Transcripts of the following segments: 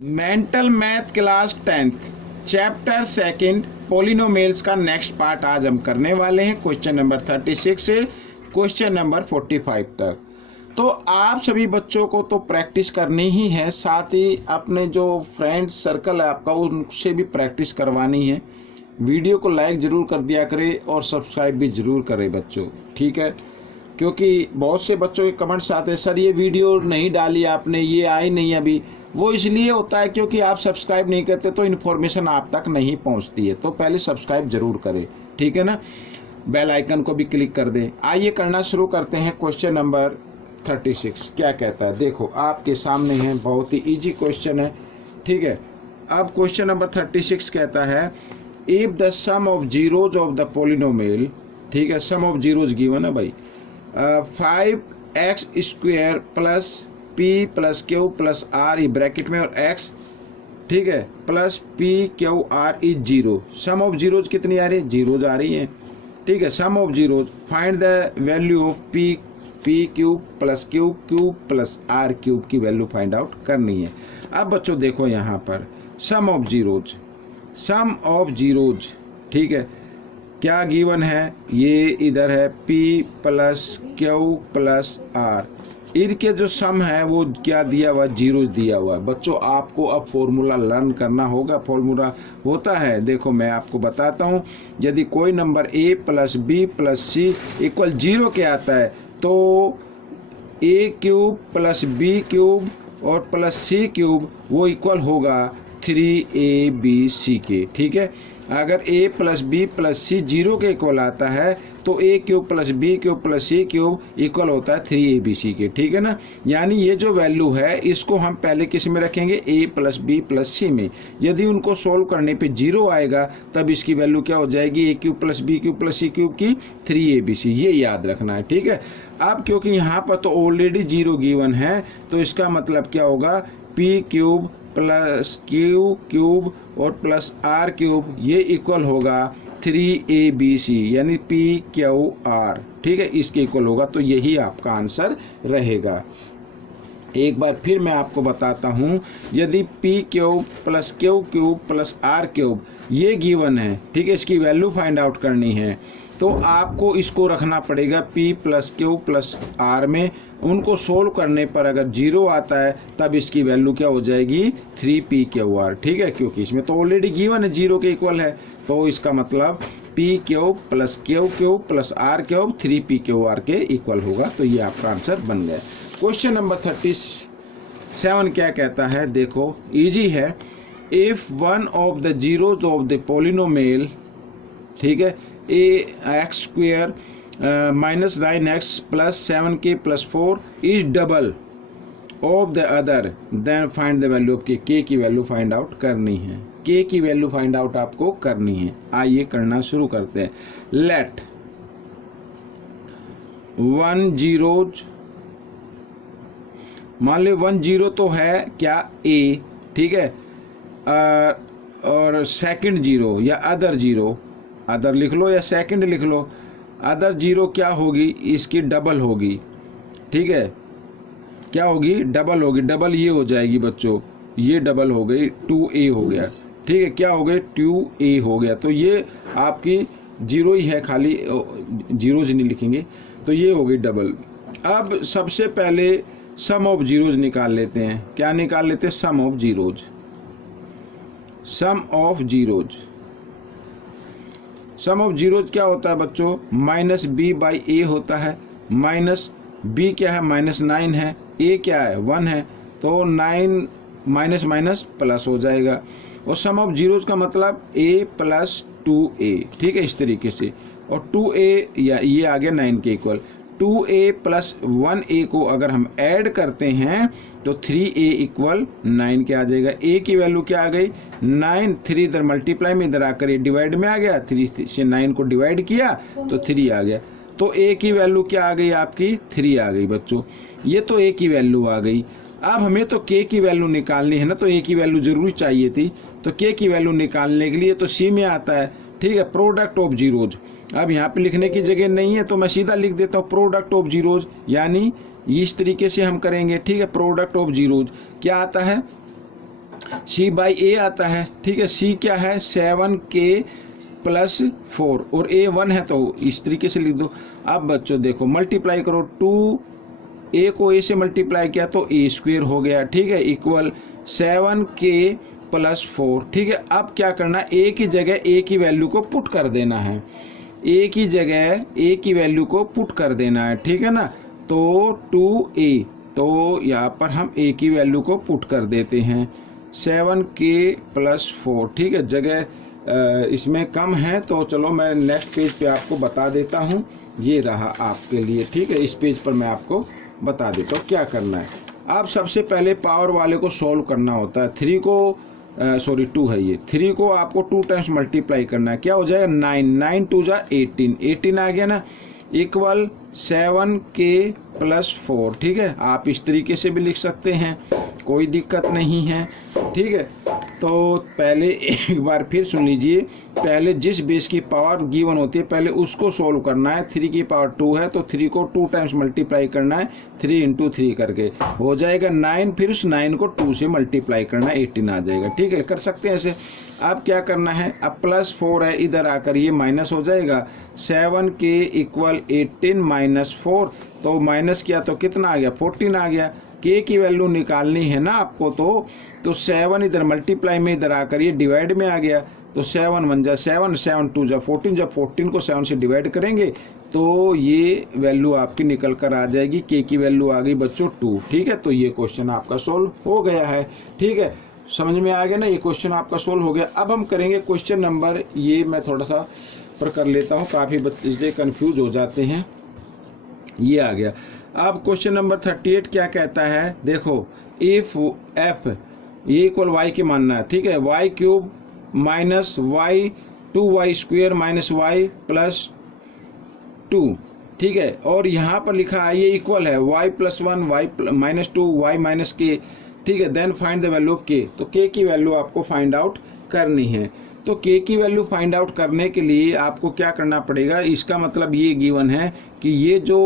Mental math class 10th chapter second polynomials का next part आज हम करने वाले हैं। क्वेश्चन नंबर 36 से क्वेश्चन नंबर 45 तक। तो आप सभी बच्चों को तो प्रैक्टिस करनी ही है, साथ ही अपने जो फ्रेंड सर्कल है आपका उनसे भी प्रैक्टिस करवानी है। वीडियो को लाइक ज़रूर कर दिया करें और सब्सक्राइब भी ज़रूर करें बच्चों, ठीक है। क्योंकि बहुत से बच्चों के कमेंट्स आते हैं, सर ये वीडियो नहीं डाली आपने, ये आई नहीं अभी। वो इसलिए होता है क्योंकि आप सब्सक्राइब नहीं करते तो इन्फॉर्मेशन आप तक नहीं पहुंचती है। तो पहले सब्सक्राइब जरूर करें, ठीक है ना। बेल आइकन को भी क्लिक कर दें। आइए करना शुरू करते हैं। क्वेश्चन नंबर 36 क्या कहता है, देखो आपके सामने है, बहुत ही इजी क्वेश्चन है, ठीक है। अब क्वेश्चन नंबर 36 कहता है, if the sum of zeros of the polynomial, ठीक है, सम ऑफ जीरोज गिवन है भाई, 5x square plus p plus q plus r e bracket में और x, ठीक है, plus p q r is zero. Sum of zeros कितनी आ रही है, जीरोज आ रही है, ठीक है। Sum of zeros, find the value of P cube plus Q cube plus are cube की वैल्यू फाइंड आउट करनी है। अब बच्चों देखो यहाँ पर सम ऑफ जीरोज, ठीक है, क्या गिवन है, ये इधर है p plus q plus r, इनके जो सम है वो क्या दिया हुआ, जीरो दिया हुआ है। बच्चों आपको अब फॉर्मूला लर्न करना होगा। फॉर्मूला होता है, देखो मैं आपको बताता हूँ, यदि कोई number a plus b plus c equal zero के आता है तो a cube plus b cube और प्लस सी क्यूब वो इक्वल होगा 3abc के, ठीक है। अगर a plus b plus c zero के इक्वल आता है तो a cube plus b cube plus c cube equal होता है 3abc के, ठीक है ना। यानी ये जो वैल्यू है इसको हम पहले किस में रखेंगे, a प्लस बी प्लस सी में। यदि उनको सोल्व करने पे जीरो आएगा तब इसकी वैल्यू क्या हो जाएगी, a cube plus b cube plus c cube की 3abc, ये याद रखना है, ठीक है। अब क्योंकि यहाँ पर तो ऑलरेडी जीरो गिवन है तो इसका मतलब क्या होगा, p cube plus Q cube और प्लस आर क्यूब ये इक्वल होगा 3abc, यानी पी क्यू आर, ठीक है, इसके इक्वल होगा। तो यही आपका आंसर रहेगा। एक बार फिर मैं आपको बताता हूँ, यदि p cube plus Q cube plus are cube ये गिवन है, ठीक है, इसकी वैल्यू फाइंड आउट करनी है तो आपको इसको रखना पड़ेगा p plus q plus r में। उनको सोल्व करने पर अगर जीरो आता है तब इसकी वैल्यू क्या हो जाएगी, 3pqr, ठीक है, क्योंकि इसमें तो ऑलरेडी गिवन है, जीरो के इक्वल है। तो इसका मतलब p cube plus Q cube plus are cube 3pqr के इक्वल होगा। तो ये आपका आंसर बन गया। क्वेश्चन नंबर 37 क्या कहता है, देखो इजी है। If one of the zeros of the polynomial, ठीक है, x square minus 9x plus 7k plus 4 is double of the other, then find the value of k की वैल्यू फाइंड आउट करनी है। k की value find out आपको करनी है। आइए करना शुरू करते हैं। लेट वन जीरोज, मान लो 1 0 तो है क्या a, ठीक है, और सेकंड जीरो या अदर जीरो, अदर लिख लो या सेकंड लिख लो, अदर जीरो क्या होगी, इसकी डबल होगी, ठीक है, क्या होगी, डबल होगी। डबल ये हो जाएगी बच्चों, ये डबल हो गई, 2a हो गया, ठीक है, क्या हो गए, 2a हो गया। तो ये आपकी जीरो ही है, खाली जीरोज नहीं लिखेंगे, तो ये हो गई डबल। अब सबसे पहले सम ऑफ जीरोज निकाल लेते हैं। क्या निकाल लेते हैं, sum of zeros. Sum of zeros, sum of zeros क्या होता है बच्चों, माइनस बी बाई ए होता है। माइनस बी क्या है, माइनस 9 है, ए क्या है, 1 है, तो 9 माइनस माइनस प्लस हो जाएगा। और सम ऑफ जीरोज का मतलब a प्लस 2a, ठीक है, इस तरीके से। और 2a या ये आ गया 9 के इक्वल। 2a प्लस 1a को अगर हम ऐड करते हैं तो 3a इक्वल 9 के आ जाएगा। a की वैल्यू क्या आ गई, 9, 3 इधर मल्टीप्लाई में, इधर आकर ये डिवाइड में आ गया, 3 से 9 को डिवाइड किया तो 3 आ गया। तो a की वैल्यू क्या आ गई आपकी, 3 आ गई बच्चों। ये तो a की वैल्यू आ गई। अब हमें तो k की वैल्यू निकालनी है ना, तो a की वैल्यू जरूरी चाहिए थी। तो k की वैल्यू निकालने के लिए तो c में आता है, ठीक है, प्रोडक्ट ऑफ जीरोज। अब यहाँ पे लिखने की जगह नहीं है तो मैं सीधा लिख देता हूँ प्रोडक्ट ऑफ जीरोज, यानी इस तरीके से हम करेंगे, ठीक है। प्रोडक्ट ऑफ जीरोज क्या आता है, c बाई ए आता है, ठीक है। c क्या है 7k प्लस 4 और a 1 है तो इस तरीके से लिख दो। अब बच्चों देखो मल्टीप्लाई करो, 2a को a से मल्टीप्लाई किया तो a स्क्वेयर हो गया, ठीक है, इक्वल 7k प्लस 4, ठीक है। अब क्या करना, a की जगह a की वैल्यू को पुट कर देना है, a की जगह a की वैल्यू को पुट कर देना है, ठीक है ना। तो 2a, तो यहाँ पर हम a की वैल्यू को पुट कर देते हैं 7k प्लस 4, ठीक है। जगह इसमें कम है तो चलो मैं नेक्स्ट पेज पे आपको बता देता हूँ, ये रहा आपके लिए, ठीक है। इस पेज पर मैं आपको बता देता हूँ क्या करना है। अब सबसे पहले पावर वाले को सॉल्व करना होता है। 3 को 2 है ये, 3 को आपको 2 टाइम्स मल्टीप्लाई करना है, क्या हो जाएगा 9, 9 2 जा 18, 18 आ गया ना, इक्वल 7k प्लस 4, ठीक है। आप इस तरीके से भी लिख सकते हैं, कोई दिक्कत नहीं है, ठीक है। तो पहले एक बार फिर सुन लीजिए, पहले जिस बेस की पावर गिवन होती है पहले उसको सोल्व करना है। 3 की पावर 2 है तो 3 को 2 टाइम्स मल्टीप्लाई करना है, 3 इंटू 3 करके हो जाएगा 9, फिर उस 9 को 2 से मल्टीप्लाई करना है, 18 आ जाएगा, ठीक है। कर सकते हैं ऐसे। अब क्या करना है, अब प्लस 4 है, इधर आकर ये माइनस हो जाएगा, 7k इक्वल 18 माइनस 4, तो माइनस किया तो कितना आ गया 14 आ गया। k की वैल्यू निकालनी है ना आपको, तो 7 इधर मल्टीप्लाई में इधर आकर ये डिवाइड में आ गया, तो 7 1 जा 7, 7 2 जा 14, जब 14 को 7 से डिवाइड करेंगे तो ये वैल्यू आपकी निकल कर आ जाएगी, k की वैल्यू आ गई बच्चों 2, ठीक है। तो ये क्वेश्चन आपका सोल्व हो गया है, ठीक है। समझ में आ गया ना, ये क्वेश्चन आपका सोल्व हो गया। अब हम करेंगे क्वेश्चन नंबर, ये मैं थोड़ा सा पर कर लेता हूँ, काफ़ी बच्चे कंफ्यूज हो जाते हैं। ये आ गया। अब क्वेश्चन नंबर 38 क्या कहता है, देखो इफ f ये इक्वल y के मानना है, ठीक है, y cube minus y 2y square minus y plus 2, ठीक है। और यहाँ पर लिखा है ये इक्वल है y plus 1 y minus 2 y minus k, ठीक है। Then find the value of k, तो k की वैल्यू आपको फाइंड आउट करनी है। तो k की वैल्यू फाइंड आउट करने के लिए आपको क्या करना पड़ेगा, इसका मतलब ये गिवन है कि ये जो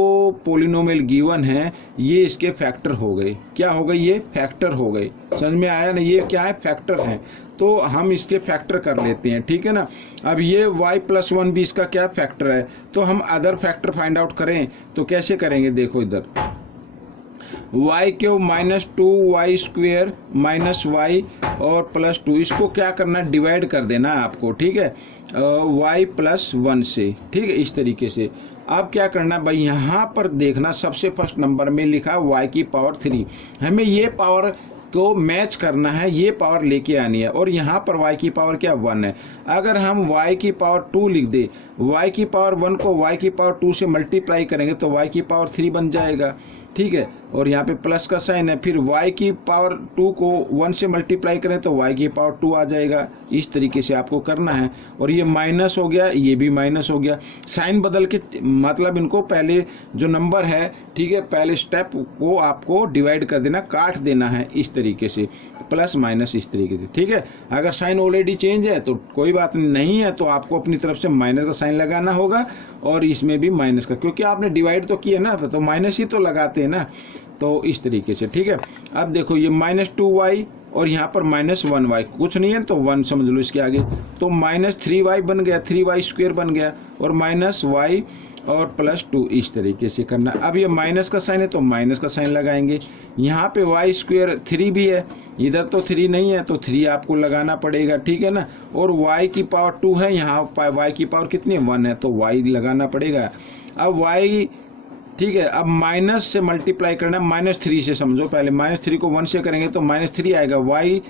पोलिनोमियल गिवन है ये इसके फैक्टर हो गए, क्या हो गए, ये फैक्टर हो गए। समझ में आया ना, ये क्या है फैक्टर है, तो हम इसके फैक्टर कर लेते हैं, ठीक है ना। अब ये y प्लस 1 भी इसका क्या फैक्टर है, तो हम अदर फैक्टर फाइंड आउट करें तो कैसे करेंगे, देखो इधर y cube minus 2y square minus y और प्लस 2, इसको क्या करना डिवाइड कर देना है आपको, ठीक है, y प्लस 1 से, ठीक है, इस तरीके से। अब क्या करना भाई, यहाँ पर देखना सबसे फर्स्ट नंबर में लिखा y की पावर 3, हमें ये पावर को मैच करना है, ये पावर लेके आनी है, और यहाँ पर y की पावर क्या 1 है। अगर हम y की पावर 2 लिख दे, y की पावर 1 को y की पावर 2 से मल्टीप्लाई करेंगे तो y की पावर 3 बन जाएगा, ठीक है। और यहाँ पे प्लस का साइन है, फिर y की पावर 2 को 1 से मल्टीप्लाई करें तो y की पावर 2 आ जाएगा। इस तरीके से आपको करना है। और ये माइनस हो गया, ये भी माइनस हो गया, साइन बदल के, मतलब इनको पहले जो नंबर है, ठीक है, पहले स्टेप को आपको डिवाइड कर देना, काट देना है इस तरीके से, प्लस माइनस इस तरीके से, ठीक है। अगर साइन ऑलरेडी चेंज है तो कोई बात नहीं है, तो आपको अपनी तरफ से माइनस का साइन लगाना होगा, और इसमें भी माइनस का, क्योंकि आपने डिवाइड तो किया ना, तो माइनस ही तो लगाते हैं ना, तो इस तरीके से, ठीक है। अब देखो ये माइनस 2y और यहाँ पर माइनस 1y, कुछ नहीं है तो 1 समझ लो इसके आगे, तो माइनस 3y बन गया, 3y स्क्वेयर बन गया, और माइनस y और प्लस 2, इस तरीके से करना। अब ये माइनस का साइन है तो माइनस का साइन लगाएंगे। यहाँ पे y स्क्वेयर 3 भी है, इधर तो 3 नहीं है तो 3 आपको लगाना पड़ेगा, ठीक है ना। और y की पावर 2 है, यहाँ y की पावर कितनी है 1 है, तो y लगाना पड़ेगा। अब y, ठीक है, अब माइनस से मल्टीप्लाई करना, माइनस 3 से समझो, पहले माइनस 3 को 1 से करेंगे तो माइनस 3 आएगा, y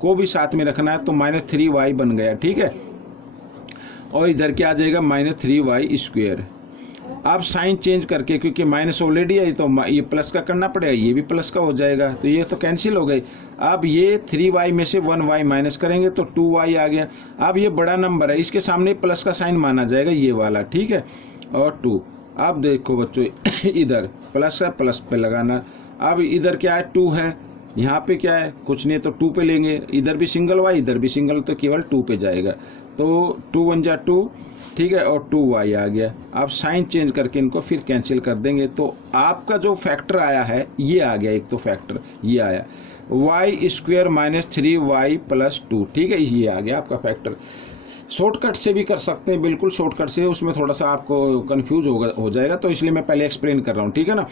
को भी साथ में रखना है तो माइनस 3y बन गया, ठीक है। और इधर क्या आ जाएगा माइनस 3y स्क्वेयर। अब साइन चेंज करके, क्योंकि माइनस ऑलरेडी है तो ये प्लस का करना पड़ेगा, ये भी प्लस का हो जाएगा, तो ये तो कैंसिल हो गई। अब ये 3y में से 1y माइनस करेंगे तो 2y आ गया। अब ये बड़ा नंबर है, इसके सामने प्लस का साइन माना जाएगा, ये वाला, ठीक है, और 2। अब देखो बच्चों इधर प्लस है, प्लस पे लगाना। अब इधर क्या है 2 है, यहाँ पे क्या है कुछ नहीं, तो 2 पे लेंगे, इधर भी सिंगल y इधर भी सिंगल, तो केवल 2 पे जाएगा, तो 2 1 जा 2, ठीक है, और 2y आ गया। आप साइन चेंज करके इनको फिर कैंसिल कर देंगे, तो आपका जो फैक्टर आया है ये आ गया, एक तो फैक्टर ये आया। Y square minus 3y plus 2। ठीक है, ये आ गया आपका फैक्टर। शॉर्टकट से भी कर सकते हैं, बिल्कुल शॉर्टकट से, उसमें थोड़ा सा आपको कंफ्यूज हो जाएगा, तो इसलिए मैं पहले एक्सप्लेन कर रहा हूँ। ठीक है ना।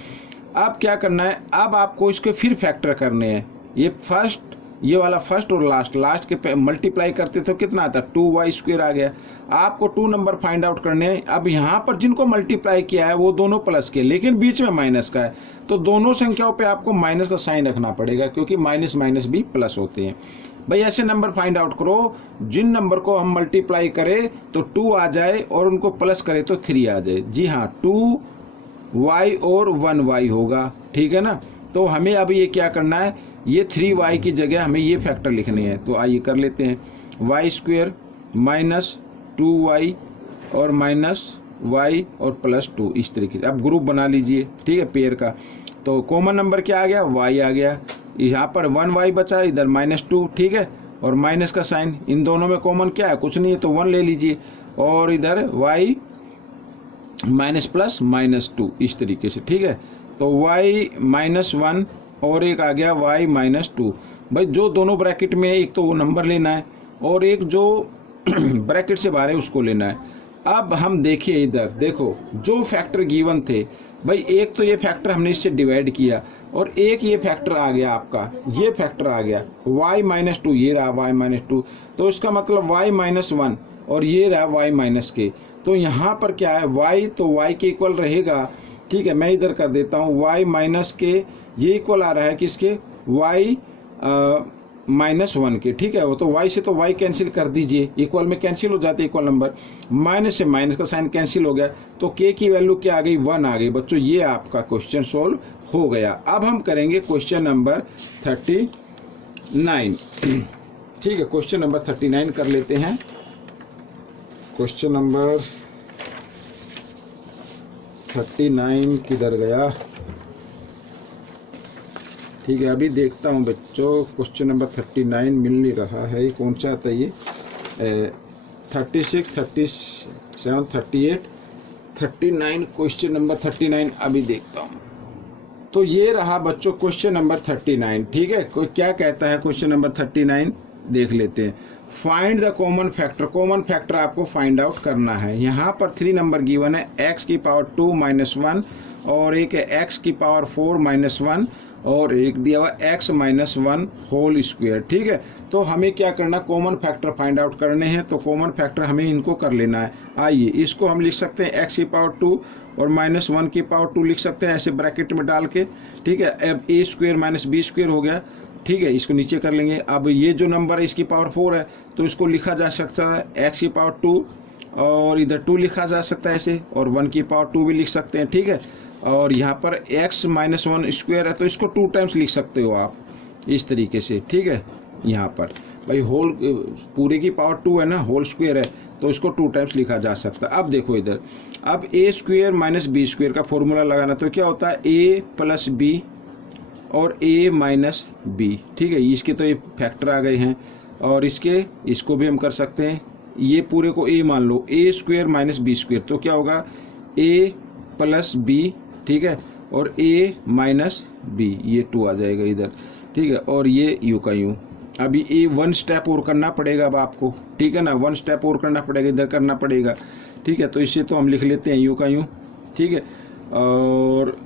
अब क्या करना है, अब आपको इसके फिर फैक्टर करने हैं। ये फर्स्ट, ये वाला फर्स्ट और लास्ट के मल्टीप्लाई करते तो कितना आता है, 2y स्क्वायर आ गया। आपको 2 नंबर फाइंड आउट करने हैं। अब यहाँ पर जिनको मल्टीप्लाई किया है वो दोनों प्लस के, लेकिन बीच में माइनस का है, तो दोनों संख्याओं पे आपको माइनस का साइन रखना पड़ेगा, क्योंकि माइनस माइनस भी प्लस होते हैं। भाई ऐसे नंबर फाइंड आउट करो जिन नंबर को हम मल्टीप्लाई करें तो 2 आ जाए और उनको प्लस करें तो 3 आ जाए। जी हाँ, 2y और 1y होगा। ठीक है ना। तो हमें अब ये क्या करना है, ये 3y की जगह हमें ये फैक्टर लिखने हैं। तो आइए कर लेते हैं, वाई स्क्वायर माइनस 2y और माइनस y और प्लस 2, इस तरीके से। अब ग्रुप बना लीजिए। ठीक है, पेयर का। तो कॉमन नंबर क्या आ गया, y आ गया। यहाँ पर 1y बचा, इधर -2। ठीक है, और माइनस का साइन, इन दोनों में कॉमन क्या है, कुछ नहीं है, तो 1 ले लीजिए। और इधर y माइनस प्लस -2, इस तरीके से। ठीक है, तो y -1 और एक आ गया y -2। भाई जो दोनों ब्रैकेट में है, एक तो वो नंबर लेना है और एक जो ब्रैकेट से बाहर है उसको लेना है। अब हम देखिए, इधर देखो जो फैक्टर गिवन थे, भाई एक तो ये फैक्टर हमने इससे डिवाइड किया और एक ये फैक्टर आ गया आपका, ये फैक्टर आ गया y -2, ये रहा y -2। तो इसका मतलब y -1 और ये रहा y -k। तो यहाँ पर क्या है, y तो y के इक्वल रहेगा। ठीक है, मैं इधर कर देता हूँ y -k, ये इक्वल आ रहा है किसके, y -1 के। ठीक है, वो तो y से तो y कैंसिल कर दीजिए, इक्वल में कैंसिल हो जाते इक्वल नंबर, माइनस से माइनस का साइन कैंसिल हो गया, तो k की वैल्यू क्या आ गई, 1 आ गई। बच्चों ये आपका क्वेश्चन सोल्व हो गया। अब हम करेंगे क्वेश्चन नंबर 39। ठीक है, क्वेश्चन नंबर 39 कर लेते हैं। क्वेश्चन नंबर 39 किधर गया। ठीक है, अभी देखता हूँ बच्चों, क्वेश्चन नंबर 39 मिल नहीं रहा है, कौन सा आता है ये, 36, 37, 38, 39, क्वेश्चन नंबर 39 अभी देखता हूँ। तो ये रहा बच्चों क्वेश्चन नंबर 39। ठीक है, कोई क्या कहता है क्वेश्चन नंबर 39, देख लेते हैं। Find the common factor, common factor आपको फाइंड आउट करना है। यहाँ पर 3 नंबर गिवन है, x की पावर 2 -1 और एक है x की पावर 4 -1 और एक दिया हुआ x -1 होल स्क्वायर। ठीक है, तो हमें क्या करना, कॉमन फैक्टर फाइंड आउट करने हैं। तो कॉमन फैक्टर हमें इनको कर लेना है। आइए इसको हम लिख सकते हैं x की पावर 2 और -1 की पावर 2 लिख सकते हैं ऐसे ब्रैकेट में डाल के। ठीक है, अब a square minus b square हो गया। ठीक है, इसको नीचे कर लेंगे। अब ये जो नंबर है इसकी पावर 4 है, तो इसको लिखा जा सकता है x की पावर 2 और इधर 2 लिखा जा सकता है ऐसे, और 1 की पावर 2 भी लिख सकते हैं। ठीक है, और यहाँ पर x -1 स्क्वायर है, तो इसको 2 टाइम्स लिख सकते हो आप इस तरीके से। ठीक है, यहाँ पर भाई होल पूरे की पावर 2 है ना, होल स्क्वायर है, तो इसको 2 टाइम्स लिखा जा सकता है। अब देखो इधर, अब a square minus b square का फॉर्मूला लगाना, तो क्या होता है a प्लस b और a माइनस b। ठीक है, इसके तो ये फैक्टर आ गए हैं, और इसको भी हम कर सकते हैं, ये पूरे को a मान लो, a square minus b square, तो क्या होगा a प्लस b। ठीक है, और a माइनस b, ये 2 आ जाएगा इधर। ठीक है, और ये यू का यूँ। अभी ये 1 स्टेप और करना पड़ेगा अब आपको। ठीक है ना, 1 स्टेप और करना पड़ेगा, इधर करना पड़ेगा। ठीक है, तो इससे तो हम लिख लेते हैं यू का यूँ। ठीक है, और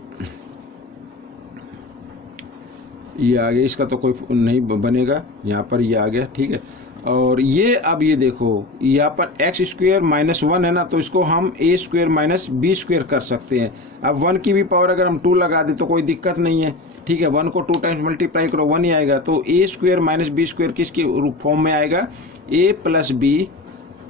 ये आ गया, इसका तो कोई नहीं बनेगा, यहाँ पर ये आ गया। ठीक है, और ये अब ये देखो, यहाँ पर x स्क्वायर -1 है ना, तो इसको हम a square minus b square कर सकते हैं। अब 1 की भी पावर अगर हम 2 लगा दें तो कोई दिक्कत नहीं है। ठीक है, 1 को 2 टाइम्स मल्टीप्लाई करो 1 ही आएगा, तो a square minus b square किसके रूप फॉर्म में आएगा, a प्लस b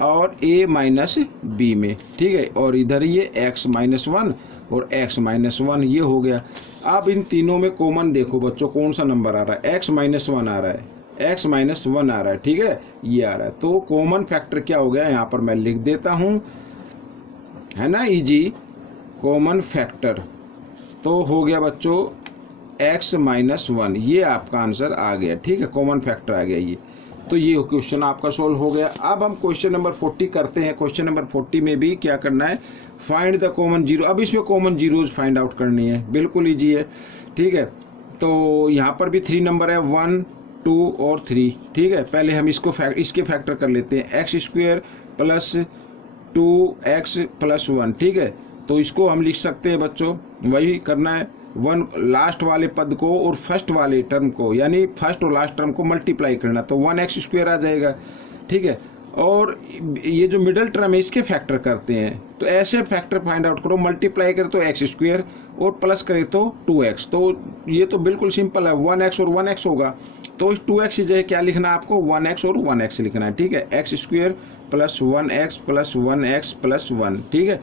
और a माइनस b में। ठीक है, और इधर ये x -1 और x -1 ये हो गया। अब इन तीनों में कॉमन देखो बच्चों, कौन सा नंबर आ रहा है, x -1 आ रहा है, x -1 आ रहा है। ठीक है, ये आ रहा है, तो कॉमन फैक्टर क्या हो गया, यहाँ पर मैं लिख देता हूँ, है ना, इजी कॉमन फैक्टर तो हो गया बच्चों x -1, ये आपका आंसर आ गया। ठीक है, कॉमन फैक्टर आ गया ये। तो ये क्वेश्चन आपका सोल्व हो गया। अब हम क्वेश्चन नंबर 40 करते हैं। क्वेश्चन नंबर 40 में भी क्या करना है, फाइंड द कॉमन जीरो। अब इसमें कॉमन जीरोज फाइंड आउट करनी है, बिल्कुल ईजी है। ठीक है, तो यहाँ पर भी 3 नंबर है, 1 2 और 3, ठीक है। पहले हम इसके फैक्टर कर लेते हैं, x square plus 2x plus 1, ठीक है। तो इसको हम लिख सकते हैं बच्चों, वही करना है, 1 लास्ट वाले पद को और फर्स्ट वाले टर्म को, यानी फर्स्ट और लास्ट टर्म को मल्टीप्लाई करना, तो 1x स्क्वायर आ जाएगा, ठीक है। और ये जो मिडल टर्म है इसके फैक्टर करते हैं, तो ऐसे फैक्टर फाइंड आउट करो, मल्टीप्लाई करे तो x स्क्वायर और प्लस करे तो 2x, तो ये तो बिल्कुल सिंपल है, 1x और 1x होगा। तो इस 2x की जगह क्या लिखना है आपको, 1x और 1x लिखना है, ठीक है। x square plus 1x plus 1x plus 1, ठीक है,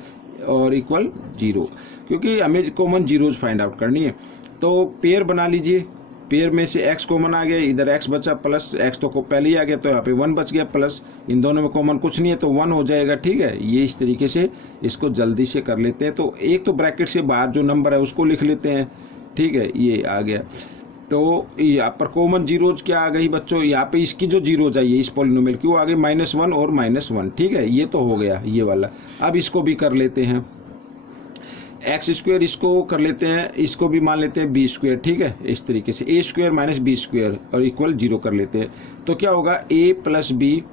और इक्वल 0, क्योंकि हमें कॉमन जीरोज फाइंड आउट करनी है। तो पेयर बना लीजिए, पेयर में से x कॉमन आ गया, इधर x बचा प्लस x तो को पहले ही आ गया, तो यहाँ पे 1 बच गया, प्लस इन दोनों में कॉमन कुछ नहीं है तो 1 हो जाएगा, ठीक है। ये इस तरीके से इसको जल्दी से कर लेते हैं। तो एक तो ब्रैकेट से बाहर जो नंबर है उसको लिख लेते हैं, ठीक है, ये आ गया। तो यहाँ पर कॉमन जीरोज क्या आ गई बच्चों, यहाँ पे इसकी जो जीरोज आई है इस पॉलिनोमियल की वो आ गई -1 और -1, ठीक है। ये तो हो गया ये वाला। अब इसको भी कर लेते हैं, एक्स स्क्वायर इसको कर लेते हैं, इसको भी मान लेते हैं बी स्क्वायर, ठीक है। इस तरीके से ए स्क्वायर माइनस बी स्क्वायर और इक्वल 0 कर लेते हैं। तो क्या होगा, ए प्लस बी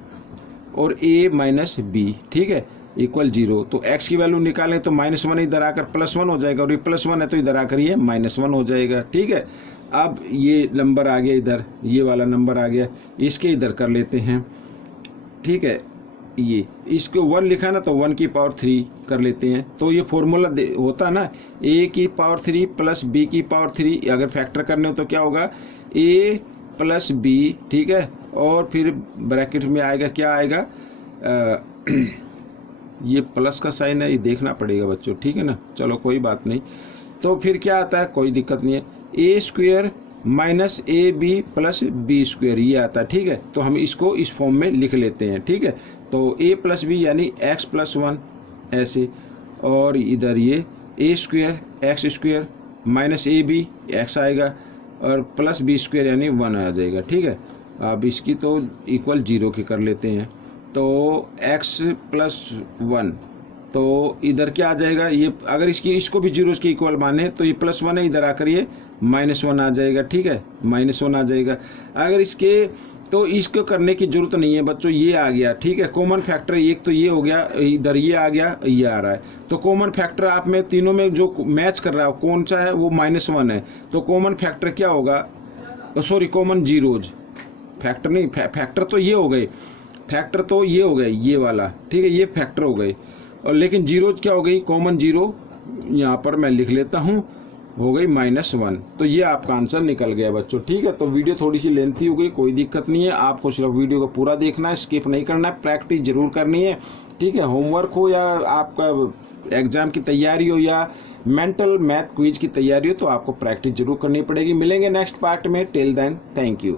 और ए माइनस बी, ठीक है, इक्वल 0। तो x की वैल्यू निकालें तो -1 इधर आकर +1 हो जाएगा, और ये +1 है तो इधर आकर ये -1 हो जाएगा, ठीक है। अब ये नंबर आ गया इधर, ये वाला नंबर आ गया, इसके इधर कर लेते हैं, ठीक है। ये इसको 1 लिखा ना, तो 1 की पावर 3 कर लेते हैं। तो ये फॉर्मूला होता है ना, a की पावर 3 प्लस b की पावर 3, अगर फैक्टर करने हो तो क्या होगा, a प्लस b, ठीक है। और फिर ब्रैकेट में आएगा, क्या आएगा, ये प्लस का साइन है, ये देखना पड़ेगा बच्चों, ठीक है ना, चलो कोई बात नहीं। तो फिर क्या आता है, कोई दिक्कत नहीं है, A square minus A B plus B square, ये आता है, ठीक है। तो हम इसको इस फॉर्म में लिख लेते हैं, ठीक है। तो a प्लस बी यानी x प्लस 1 ऐसे, और इधर ये a square x square minus A b x आएगा और प्लस बी स्क्वायर यानी 1 आ जाएगा, ठीक है। अब इसकी तो इक्वल 0 की कर लेते हैं, तो x प्लस 1, तो इधर क्या आ जाएगा, ये अगर इसको भी 0 की इक्वल माने तो ये +1 है, इधर आकर ये -1 आ जाएगा, ठीक है, -1 आ जाएगा। अगर इसके तो इसको करने की जरूरत नहीं है बच्चों, ये आ गया, ठीक है। कॉमन फैक्टर एक तो ये हो गया, इधर ये आ गया, ये आ रहा है। तो कॉमन फैक्टर आप में तीनों में जो मैच कर रहा है कौन सा है, वो -1 है। तो कॉमन फैक्टर क्या होगा, सॉरी कॉमन जीरोज, फैक्टर नहीं, फैक्टर तो ये हो गए, फैक्टर तो ये हो गए, ये वाला, ठीक है, ये फैक्टर हो गए। और लेकिन जीरोज क्या हो गई, कॉमन जीरो यहाँ पर मैं लिख लेता हूँ, हो गई -1। तो ये आपका आंसर निकल गया बच्चों, ठीक है। तो वीडियो थोड़ी सी लेंथी हो गई, कोई दिक्कत नहीं है, आपको सिर्फ वीडियो को पूरा देखना है, स्किप नहीं करना है, प्रैक्टिस जरूर करनी है, ठीक है। होमवर्क हो या आपका एग्जाम की तैयारी हो या मेंटल मैथ क्विज की तैयारी हो, तो आपको प्रैक्टिस जरूर करनी पड़ेगी। मिलेंगे नेक्स्ट पार्ट में, टिल देन थैंक यू।